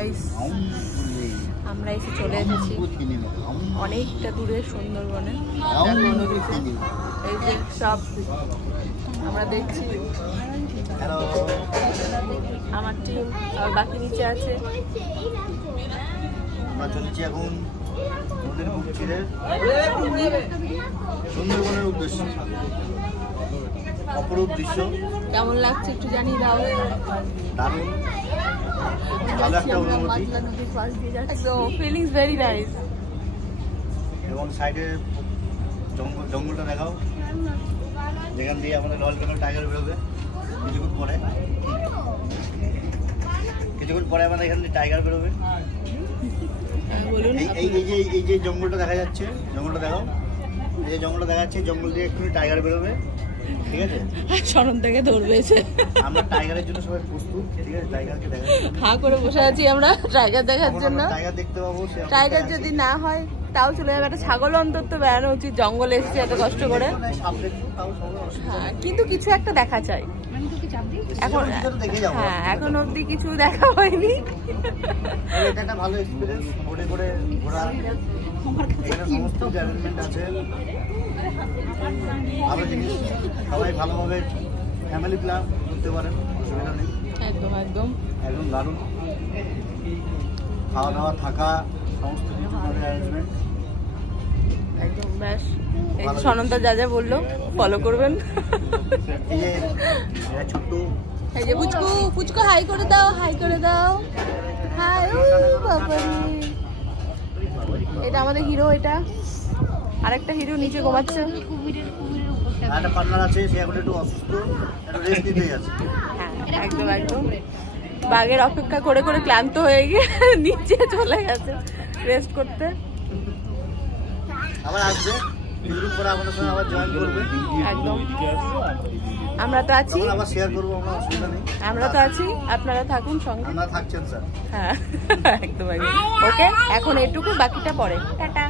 Guys, আমরা এসে চলে এসেছি অনেকটা দূরে সুন্দরবনে। এই যে সব আমরা দেখছি, আমার টিম আর বাকি নিচে আছে। আমরা চলছি এখন নদীর বুক ছেড়ে সুন্দরবনের উদ্দেশ্যে। অপরূপ দৃশ্য কেমন লাগছে একটু জানিয়ে দাও। দারুণ ভালো একটা অনুভূতি, ফিলিংস ভেরি নাইস। এবং সাইডে জঙ্গলটা দেখাও, যেখান দিয়ে আমাদের রয়্যাল বেঙ্গল টাইগার বেরোবে কিছুক্ষণ পরে। আমাদের এখান থেকে টাইগার বেরোবে। এই যে জঙ্গলটা দেখা যাচ্ছে, জঙ্গলটা দেখাও, এই যে জঙ্গলটা দেখা যাচ্ছে, জঙ্গল দিয়ে একটু টাইগার বেরোবে, ঠিক আছে? শরণ থেকে ধরবে এসে। আমরা টাইগারের জন্য সবাই প্রস্তুত, ঠিক আছে? টাইগারকে দেখা হাঁ করে বসে আছি আমরা টাইগার দেখার জন্য। টাইগার দেখতে পাবো। টাইগার যদি না হয় তাও চলে যাবে, একটা ছাগল অন্তত বেড়ানো উচিত। জঙ্গলে এসেছে এত কষ্ট করে। হ্যাঁ, কিন্তু কিছু একটা দেখা চাই এখন। হ্যাঁ, এখন অবধি কিছু দেখা হয়নি। এটা একটা ভালো এক্সপিরিয়েন্স, বোটে করে ঘোরা, এখানে সমস্ত অ্যারেঞ্জমেন্ট আছে, ভালো জিনিস। সবাই ভালোভাবে ফ্যামিলি প্ল্যান করতে পারেন, অসুবিধা নেই। একদম একদম একদম দারুণ। খাওয়া দাওয়া থাকা সমস্ত কিছু অ্যারেঞ্জমেন্ট একদম ব্যাস। এই সনন্দা যা যা বললো ফলো করবেন। এই যে ছোট্ট, এই যে পুচকু, পুচকু হাই করে দাও, হাই করে দাও, হাই। ও বাবা, এটা আমাদের হিরো। এটা আরেকটা হিরো নিচে ঘুমাচ্ছে। একটা পার্টনার আছে, সে এখন একটু অসুস্থ, একটু রেস্ট নিতে যাচ্ছে। হ্যাঁ, একদম একদম। বাঘের অপেক্ষা করে করে ক্লান্ত হয়ে গিয়ে নিচে চলে গেছে রেস্ট করতে। আবার আসবে কিছুদিন পরে আমাদের সঙ্গে আবার জয়েন করবে। একদম, আমরা তো আছি, আবার শেয়ার করবো আমরা, অসুবিধা নেই। আমরা তো আছি, আপনারা থাকুন সঙ্গে। আমরা থাকছেন স্যার। হ্যাঁ, একদম একদম। ওকে, এখন এটুকু, বাকিটা পরে। টাটা।